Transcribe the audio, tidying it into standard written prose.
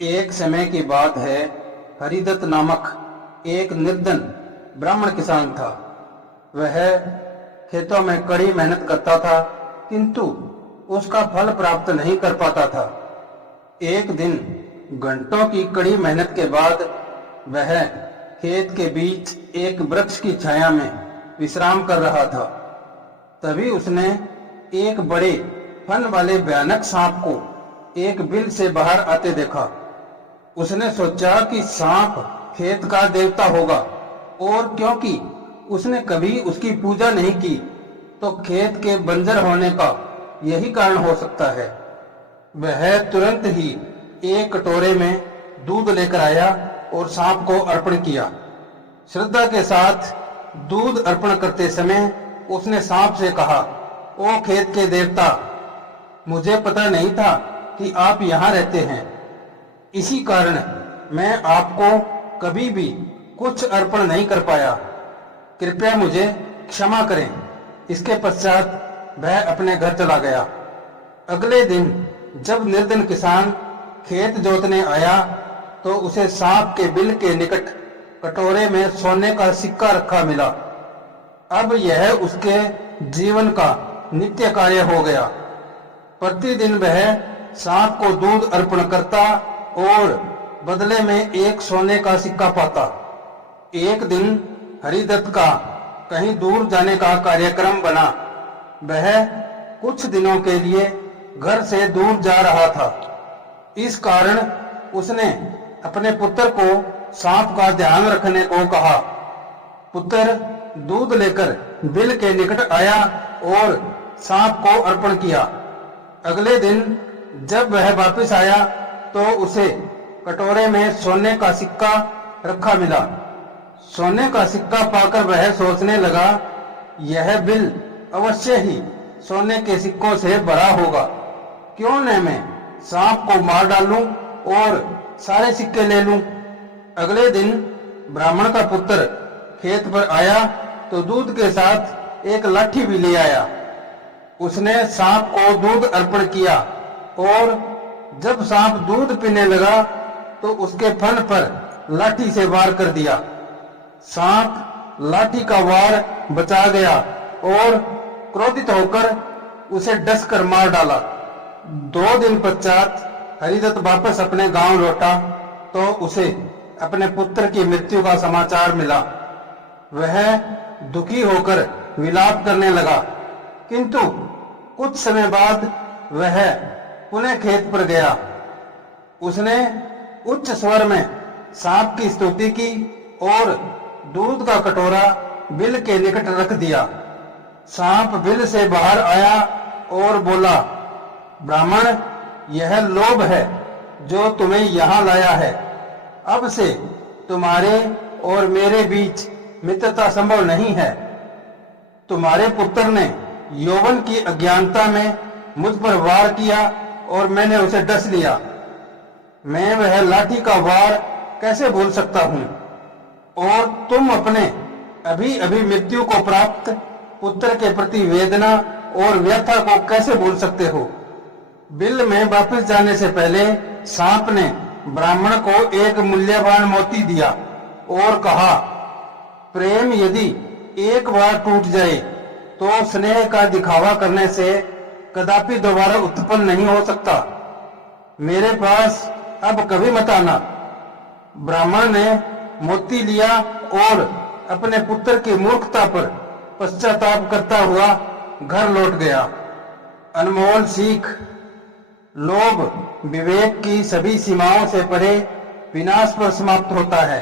एक समय की बात है। हरिदत्त नामक एक निर्धन ब्राह्मण किसान था। वह खेतों में कड़ी मेहनत करता था, किंतु उसका फल प्राप्त नहीं कर पाता था। एक दिन घंटों की कड़ी मेहनत के बाद वह खेत के बीच एक वृक्ष की छाया में विश्राम कर रहा था। तभी उसने एक बड़े फन वाले भयानक सांप को एक बिल से बाहर आते देखा। उसने सोचा कि सांप खेत का देवता होगा, और क्योंकि उसने कभी उसकी पूजा नहीं की, तो खेत के बंजर होने का यही कारण हो सकता है। वह तुरंत ही एक कटोरे में दूध लेकर आया और सांप को अर्पण किया। श्रद्धा के साथ दूध अर्पण करते समय उसने सांप से कहा, ओ खेत के देवता, मुझे पता नहीं था कि आप यहाँ रहते हैं। इसी कारण मैं आपको कभी भी कुछ अर्पण नहीं कर पाया। कृपया मुझे क्षमा करें। इसके पश्चात वह अपने घर चला गया। अगले दिन जब निर्धन किसान खेत जोतने आया, तो उसे सांप के बिल के निकट कटोरे में सोने का सिक्का रखा मिला। अब यह उसके जीवन का नित्य कार्य हो गया। प्रतिदिन वह सांप को दूध अर्पण करता और बदले में एक सोने का सिक्का पाता। एक दिन हरिदत्त का कहीं दूर जाने का कार्यक्रम बना। वह कुछ दिनों के लिए घर से दूर जा रहा था। इस कारण उसने अपने पुत्र को सांप का ध्यान रखने को कहा। पुत्र दूध लेकर बिल के निकट आया और सांप को अर्पण किया। अगले दिन जब वह वापस आया, तो उसे कटोरे में सोने का सिक्का रखा मिला। सोने का सिक्का पाकर वह सोचने लगा, यह बिल अवश्य ही सोने के सिक्कों से भरा होगा। क्यों न मैं सांप को मार डालूं और सारे सिक्के ले लूं। अगले दिन ब्राह्मण का पुत्र खेत पर आया, तो दूध के साथ एक लाठी भी ले आया। उसने सांप को दूध अर्पण किया, और जब सांप दूध पीने लगा, तो उसके फन पर लाठी से वार कर दिया। सांप लाठी का वार बचा गया और क्रोधित होकर उसे डसकर मार डाला। 2 दिन पश्चात हरिदत्त वापस अपने गांव लौटा, तो उसे अपने पुत्र की मृत्यु का समाचार मिला। वह दुखी होकर विलाप करने लगा, किंतु कुछ समय बाद वह पुनः खेत पर गया। उसने उच्च स्वर में सांप की स्तुति की और दूध का कटोरा बिल के निकट रख दिया। सांप बिल से बाहर आया और बोला, ब्राह्मण, यह लोभ है जो तुम्हें यहाँ लाया है। अब से तुम्हारे और मेरे बीच मित्रता संभव नहीं है। तुम्हारे पुत्र ने यौवन की अज्ञानता में मुझ पर वार किया और मैंने उसे डस लिया। मैं वह लाठी का वार कैसे भूल सकता हूँ, और तुम अपने अभी अभी मृत्यु को प्राप्त पुत्र के प्रति वेदना और व्यथा को कैसे भूल सकते हो। बिल में वापस जाने से पहले सांप ने ब्राह्मण को एक मूल्यवान मोती दिया और कहा, प्रेम यदि एक बार टूट जाए, तो स्नेह का दिखावा करने से कदापि दोबारा उत्पन्न नहीं हो सकता। मेरे पास अब कभी मत आना। ब्राह्मण ने मोती लिया और अपने पुत्र की मूर्खता पर पश्चाताप करता हुआ घर लौट गया। अनमोल सीख, लोभ विवेक की सभी सीमाओं से परे विनाश पर समाप्त होता है।